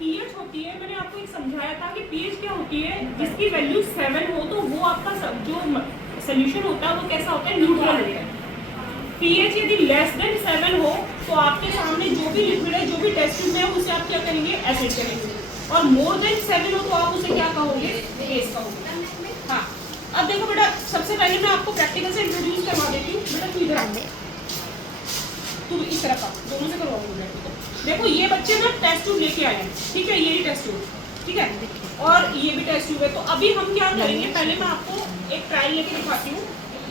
PH होती है, मैंने आपको एक समझाया था कि पीएच क्या होती है, जिसकी वैल्यू 7 हो तो वो आपका जो सोल्यूशन होता है वो कैसा होता है, न्यूट्रल होता है। पीएच यदि लेस देन 7 हो तो आपके सामने जो भी लिक्विड है, जो भी टेस्ट ट्यूब में है, उसे आप क्या करेंगे, एसिड करेंगे। और मोर देन 7 हो तो आप उसे क्या कहोगे, बेस कहोगे। हाँ, अब देखो बेटा, सबसे पहले मैं आपको प्रैक्टिकल से इंट्रोड्यूस करवा देती हूँ। बेटा तू इधर आ, तू इस तरफ आ, दोनों से करवाऊंगी। देखो ये बच्चे ना टेस्ट ट्यूब लेके आए हैं, ठीक है, ये भी टेस्ट ट्यूब, ठीक है, और ये भी टेस्ट ट्यूब है। तो अभी हम क्या करेंगे, पहले मैं आपको एक ट्रायल लेके दिखाती हूँ।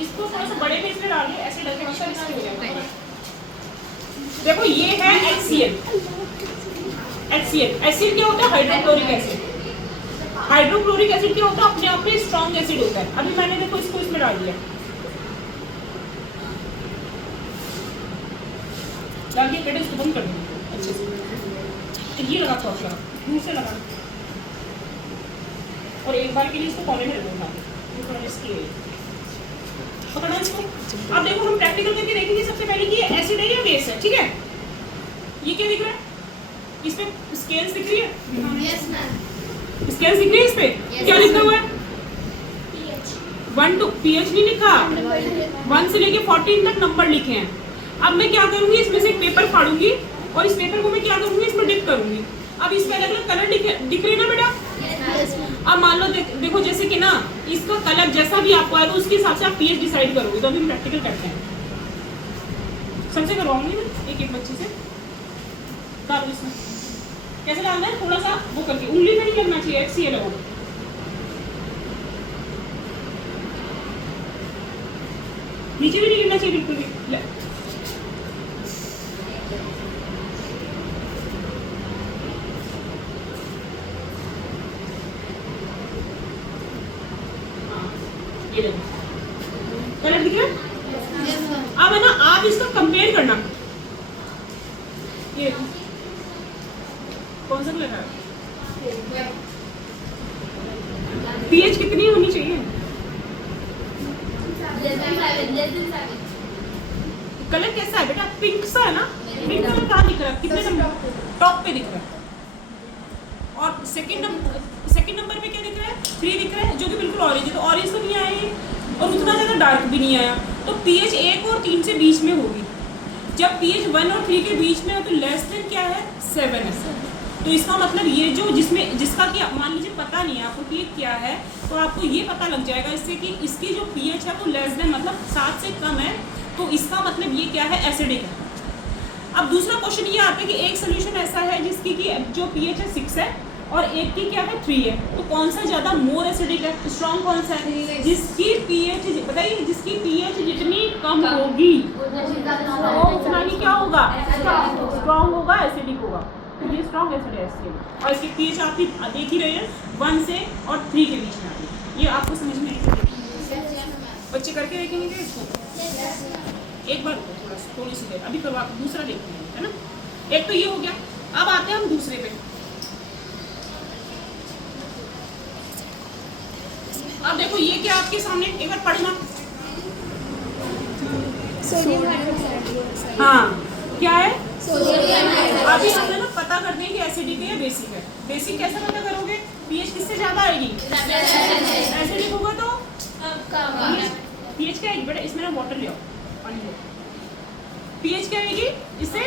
इसको थोड़ा सा बड़े में इसमें डालिए, ऐसे डालके मतलब इससे हो जाएगा। देखो ये है HCl। HCl एसिड क्या होता है, हाइड्रोक्लोरिक एसिड। हाइड्रोक्लोरिक एसिड क्या होता है, अपने आप में स्ट्रॉन्ग एसिड होता है। अभी मैंने देखो इसको इसमें डाल दिया, डाल के बेटा इसको बंद कर दो अच्छे से। ये लगा थोड़ा सा मुंह से लगा, और एक बार के लिए इसको कॉलेज में रखूंगा, थोड़ा रिस्की है। पकड़ना इसको। अब देखो हम प्रैक्टिकल करके देखेंगे सबसे पहले कि ये एसिड है या बेस है, ठीक है। ये क्या दिख रहा है, इस पे स्केल्स दिख रही है, यस मैम, स्केल्स दिख रही है इस पे, क्या लिखा हुआ है, 1 to pH नहीं लिखा, 1 से लेके 14 तक नंबर लिखे हैं। अब मैं क्या करूंगी, इसमें से एक पेपर फाड़ूंगी और इस पेपर को मैं क्या करूंगी, इसमें डिप करूंगी। अब इसमें अलग अलग कलर दिख रहे ना बेटा। अब मान लो देखो जैसे कि ना इसका कलर जैसा भी आपको आएगा उसके हिसाब से आप पीएच डिसाइड करोगे। तो अभी प्रैक्टिकल करते हैं, सबसे करवाऊंगी मैं एक एक बच्चे से। डालो इसमें, कैसे डालना है, थोड़ा सा वो करके, उंगली में नहीं करना चाहिए, HCl है वो। नीचे भी नहीं गिरना चाहिए बिल्कुल भी। कलर दिख रहा है। अब है ना, आप इसका कंपेयर करना, ये कौन सा कलर है, पीएच कितनी होनी चाहिए, कलर कैसा है बेटा, पिंक सा है ना, पिंक कलर कहाँ दिख रहा है, कितने नंबर, टॉप पे दिख रहा है। और सेकंड नंबर पे क्या दिख रहा है, 3 दिख रहा है, जो कि बिल्कुल ऑरेंज है। तो ऑरेंज तो नहीं आया ये, और उतना ज़्यादा डार्क भी नहीं आया, तो पीएच 1 और 3 से बीच में होगी। जब पीएच 1 और 3 के बीच में है तो लेस देन क्या है, 7 है। तो इसका मतलब ये जो जिसका कि मान लीजिए पता नहीं है आपको कि ये क्या है, तो आपको ये पता लग जाएगा इससे कि इसकी जो पीएच है वो लेस देन मतलब 7 से कम है, तो इसका मतलब ये क्या है, एसिडिक है। अब दूसरा क्वेश्चन ये आता है कि एक सोल्यूशन ऐसा है जिसकी कि जो पीएच है 6 है और एक की क्या है 3 है, तो कौन सा ज़्यादा मोर एसिडिक है, स्ट्रॉन्ग कौन सा है, जिसकी पीएच बताइए, जिसकी पीएच जितनी कम होगी वो उतना ही क्या होगा, स्ट्रॉन्ग होगा, एसिडिक होगा। तो ये स्ट्रॉन्ग एसिड है HCl, और इसकी पीएच आप देख ही रहे हैं 1 से और 3 के बीच में आती है। ये आपको समझ में नहीं, बच्चे करके देखेंगे क्या इसको एक बार, थोड़ी सी देर अभी करवा, दूसरा देखते हैं, है ना। एक तो ये हो गया, अब आते हैं हम दूसरे पे। अब देखो ये क्या आपके सामने, एक बार पढ़ना, हाँ क्या है, अभी हमने ना पता करते हैं कि एसिडिक है या बेसिक है। बेसिक कैसे पता करोगे, पीएच किससे ज्यादा आएगी, एसिडिक होगा तो पीएच क्या आएगी बेटा, इसमें ना वाटर ले आओ, पानी लो, पीएच क्या आएगी, इससे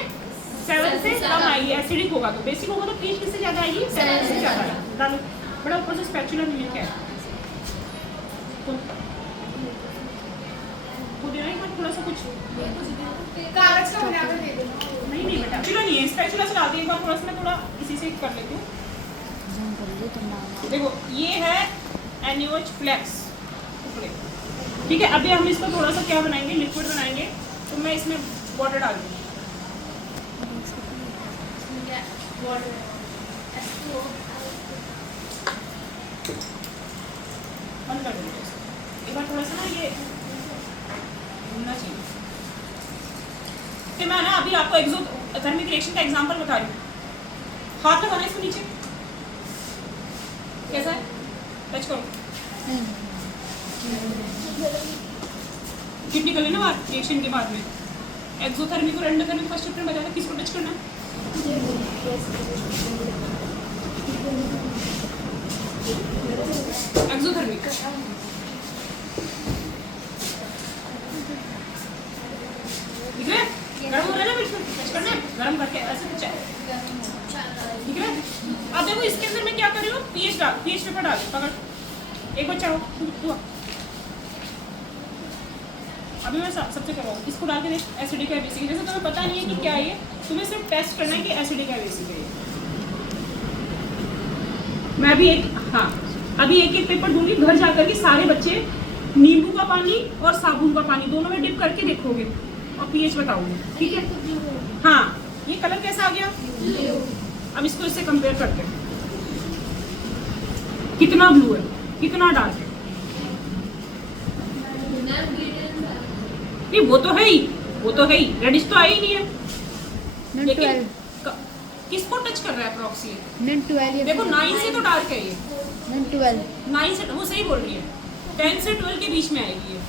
7 से कम आएगी, एसिडिक होगा। तो बेसिक होगा तो पीएच किससे ज्यादा आएगी, 7 से ज्यादा आएगी। डालो बड़ा, ऊपर से स्पैचुला भी लेके आए, थोड़ा सा कुछ कागज का बना कर दे दो। नहीं बेटा, चलो नहीं है, स्पैचुला से डाल दिए एक बार, थोड़ा सा मैं थोड़ा इसी से कर लेती हूँ। देखो ये है NaOH फ्लेक्स, ठीक है। अभी हम इसको थोड़ा सा क्या बनाएंगे, लिक्विड बनाएंगे, तो मैं इसमें वाटर डाल दूँगी, बंद कर देंगे एक बार, थोड़ा सा ना ये घूमना चाहिए। फिर मैं ना अभी आपको एक्सोथर्मिक रिएक्शन का एग्जांपल बता रही हूँ। हाथ लगाना इसको नीचे, कैसा है, टच करो, कितनी कर लेना बात रिएक्शन के बाद में। एक्सोथर्मिक और एंडोथर्मिक फर्स्ट चैप्टर में बताया, किसको टच करना, अब देखो इसके अंदर मैं क्या कर रही हूँ, पीएच पेपर डाल पकड़, एक बच्चा हो तू। अभी मैं सबसे करवाऊँ, इसको डाल के देख एसिडिक है बेसिक, जैसे तुम्हें पता नहीं है कि क्या है ये, तुम्हें सिर्फ टेस्ट करना है कि एसिडिक है बेसिक है ये। मैं अभी एक पेपर दूंगी, घर जाकर के सारे बच्चे नींबू का पानी और साबुन का पानी दोनों में डिप करके देखोगे और पीएच बताओगे, ठीक है। हाँ, ये कलर कैसा आ गया, अब इसको इससे कंपेयर करते हैं, कितना ब्लू है कितना डार्क है। नहीं वो तो है ही, रेडिश तो आई ही नहीं है, लेकिन किसको टच कर रहा है अप्रॉक्सीमेट, देखो 9 से तो डार्क है ये, 9 से, वो सही बोल रही है, 10 से 12 के बीच में आएगी ये,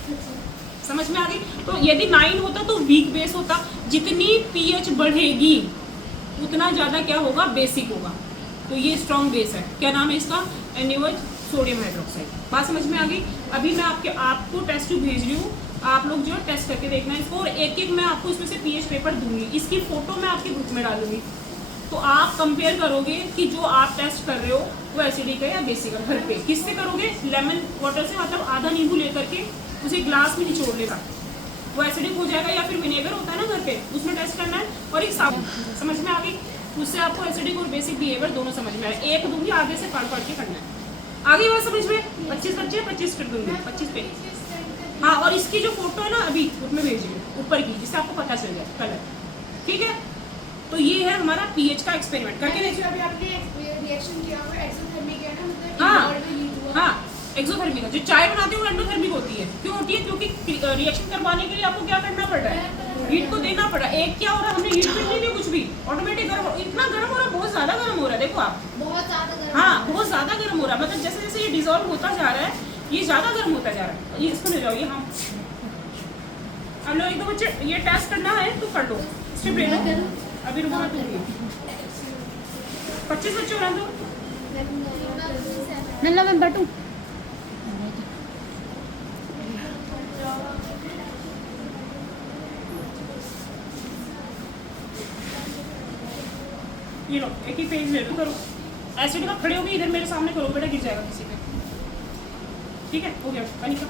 समझ में आ गई। तो यदि 9 होता तो वीक बेस होता, जितनी पीएच बढ़ेगी उतना ज़्यादा क्या होगा, बेसिक होगा। तो ये स्ट्रॉन्ग बेस है, क्या नाम है इसका, NaOH सोडियम हाइड्रोक्साइड। बात समझ में आ गई। अभी मैं आपको टेस्ट ट्यूब भेज रही हूँ, आप लोग जो है टेस्ट करके देखना इसको, और एक मैं आपको इसमें से पीएच पेपर दूंगी, इसकी फोटो मैं आपके ग्रुप में डालूंगी, तो आप कंपेयर करोगे कि जो आप टेस्ट कर रहे हो वो एसिडिक है या बेसिक है। घर पे किससे करोगे, लेमन वाटर से, मतलब आधा नींबू लेकर के उसे ग्लास में निचोड़ लेगा, वो एसिडिक हो जाएगा, या फिर विनेगर होता है ना घर पे, उसमें टेस्ट करना है, और एक साबुन, समझ में आ गई। उससे आपको एसिडिक और बेसिक बिहेवियर दोनों समझ में आए। एक दूंगी, आगे से पढ़ के करना है, आगे बात समझ में। 25 बच्चे 25 कर दूंगी, 25 पे। हाँ, और इसकी जो फोटो है ना अभी उसमें भेजिए ऊपर की, जिससे आपको पता चल जाए कलर, ठीक है। तो ये है हमारा पीएच का एक्सपेरिमेंट करके देखिए। अभी आपने रिएक्शन किया हुआ एक्सोथर्मिक है ना, मतलब हाँ, एक्सोथर्मिक, जो चाय बनाते हो एंडोथर्मिक होती है। क्यों होती है, क्योंकि रिएक्शन करवाने के लिए आपको क्या करना पड़ रहा है, हीट को देना पड़ रहा है। एक क्या हो रहा है, हमने हीट भी नहीं दी कुछ भी, ऑटोमेटिक गर्म, इतना गर्म हो रहा है, बहुत ज्यादा गर्म हो रहा है, देखो आप, बहुत ज्यादा गर्म। हाँ, बहुत ज्यादा गर्म हो रहा है, मतलब जैसे जैसे ये डिजोल्व होता जा रहा है, ये ज्यादा गर्म होता जा रहा है। ये इसको ले जाओ, ये हम अब लोग 1-2 बच्चे ये टेस्ट करना है तो कर लो, स्ट्रिप ले लो। अभी रुको मैं दूंगी, 25 बच्चे हो रहा तो नल्ला मैं बटू ये लो, एक ही पेज ले लो, करो एसिड का, खड़े होगे इधर मेरे सामने करो बेटा, गिर जाएगा किसी पे, ठीक है। हो गया, पानी का